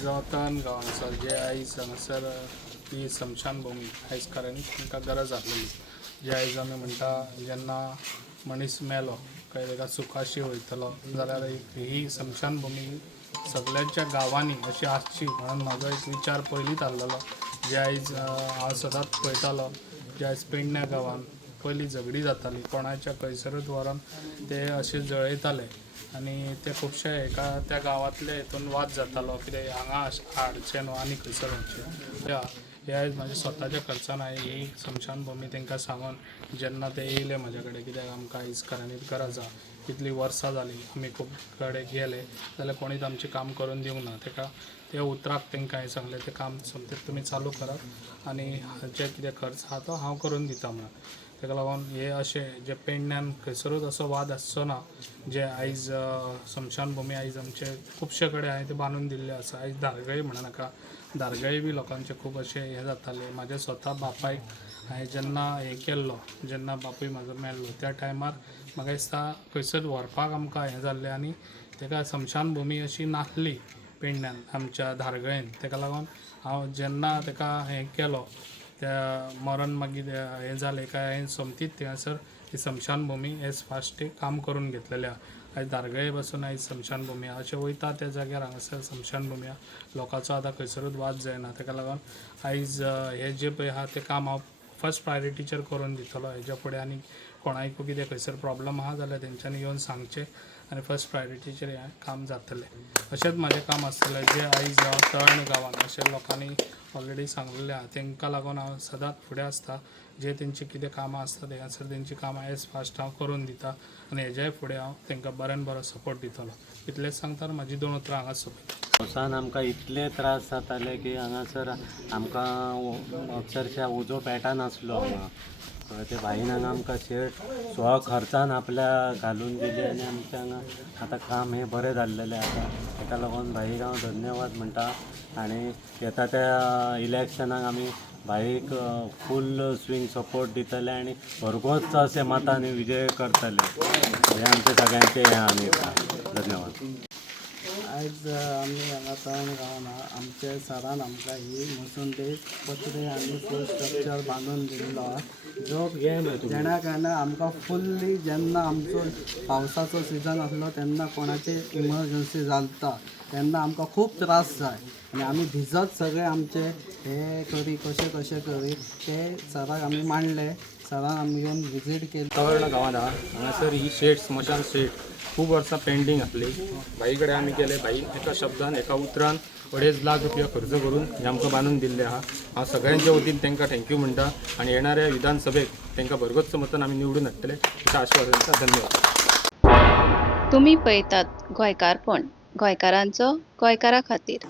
आयज वतन गांवांसर जे आयज हांगासर ही स्मशानभूमी आयज कारण तांकां गरज आसलेली जे आयज आमी म्हणटा जेन्ना मनीस मेलो काय ताका सुखाशी वयतलो जाल्यार ही स्मशानभूमी सगळ्यांच्या गांवांनी अशी आसची म्हणून म्हाजो एक विचार पयलींच आसलेलो जे आयज हांव सदांच पळयतालो जे आयज पेडण्या गांवांत पयलीं झगडी जाताली कोणाच्या खंयसरूच व्हरून ते अशे जळयताले आनी ते खुबशे एका त्या गांवांतले हितून वाद जातालो कितें हांगा हाडचें न्हू आनी खंयसर व्हरचें हे आयज म्हाज्या स्वताच्या खर्चान हांवें ही स्मशानभूमी तांकां सांगून जेन्ना ते येयले म्हाजे कडेन कित्याक आमकां आयज खऱ्यांनीच गरज आसा इतलीं वर्सां जालीं आमी खूब कडेन गेले जाल्यार कोणीच आमचें काम करून दिवंक ना ताका ते उतराक तांकां हांवें सांगलें तें काम समतीत तुमी चालू करात आनी जे कितें खर्च आसा तो हांव करून दिता म्हणून ताका लागून हे अशें जे पेडण्यान खंयसरूच असो वाद आसचो ना जे आयज स्मशानभूमी आयज आमचे खुबशे कडेन हांवें ते बांदून दिल्ले आसा आयज धारगळी म्हणनाका धारगळी बी लोकांचे खूब अशे हे जाताले म्हाज्या स्वता बापायक हांवें जेन्ना हें केल्लो जेन्ना बापूय म्हाजो मेल्लो त्या टायमार म्हाका दिसता खंयसर व्हरपाक आमकां हें जाल्लें आनी ताका स्मशानभूमी अशी नासली पेडण्यान आमच्या धारगळेन ताका लागून हांव जेन्ना ताका हें केलो त्या मरण मागीर हें जालें काय हांवें सोमतीत थिंगासर ही स्मशानभूमी एज फास्ट काम करून घेतलेलें आहा आयज धारगळे पासून आयज स्मशानभूमी आहा अशें वयता त्या जाग्यार हांगासर स्मशानभूमी आहा लोकांचो आतां खंयसरूच वाद जायना ताका लागून आयज हे जे पळय आहा तें काम हांव फर्स्ट प्रायोरिटीचेर करून दितलो हेज्या फुडें आनी कोणायकूय कितें खंयसर प्रॉब्लम आहा जाल्यार तेंच्यांनी येवन सांगचें आनी फर्स्ट प्रायोरिटीचेर हें काम जातलें अशेंच म्हाजें काम आसतलें जे आयज तळण गांवांत अशें लोकांनी ऑलरेडी सांगलेलें आहा तांकां लागून हांव सदांच फुडें आसता जे तेंची कितें कामां आसता थंयसर तेंची कामां एज फास्ट हांव करून दिता आनी हेज्याय फुडें हांव तांकां बऱ्यान बरो सपोर्ट दितलो इतलेंच सांगता म्हाजी 2 उतरां हांगाच सोंपयता पावसान आमकां इतले त्रास जाताले की हांगासर आमकां अक्षरशः उजो पेटनासलो हांगा ते बाईन हांगा आमकां शेड स्व खर्चान आपल्या घालून दिली आनी आमच्या हांगा आतां काम हें बरें जाल्लेलें आसा ताका लागून भाईक हांव धन्यवाद म्हणटा आनी येता त्या इलेक्शनाक आमी भाईक फूल स्विंग सपोर्ट दितले आनी भरघोस अशें मतांनी विजय करतले हे आमचे सगळ्यांचे हें आमी धन्यवाद आयज आमी हांगा तळण गांवांत आमचे सरान आमकां ही मसुंदे पत्रे आनी फूल स्ट्रक्चर बांदून दिल्लो जो जेण्या कारणान आमकां फुल्ली जेन्ना आमचो पावसाचो सिजन आसलो तेन्ना कोणाची इमर्जन्सी जाता तेन्ना आमकां खूब त्रास जाय आनी आमी भिजत सगळे आमचे हे करी कशें करी ते सराक आमी मांडले सरान आमी येवन विजीट केली तळण गांवांत आहा हांगासर ही शेड स्मशान शेड खूब वर्सां पेंडींग आसली भाई कडेन आमी गेले भाई एका शब्दान एका उतरान 2.5 लाख रुपया खर्च करून हे आमकां बांदून दिल्ले आहा हांव सगळ्यांच्या वतीन तांकां थँक्यू म्हणटा आनी येणाऱ्या विधानसभेक तांकां भरगच्च मतान आमी निवडून हाडटले अशें आश्वासन दिता धन्यवाद तुम्ही पळयतात गोंयकारपण गोंयकारांचो गोंयकारा खातीर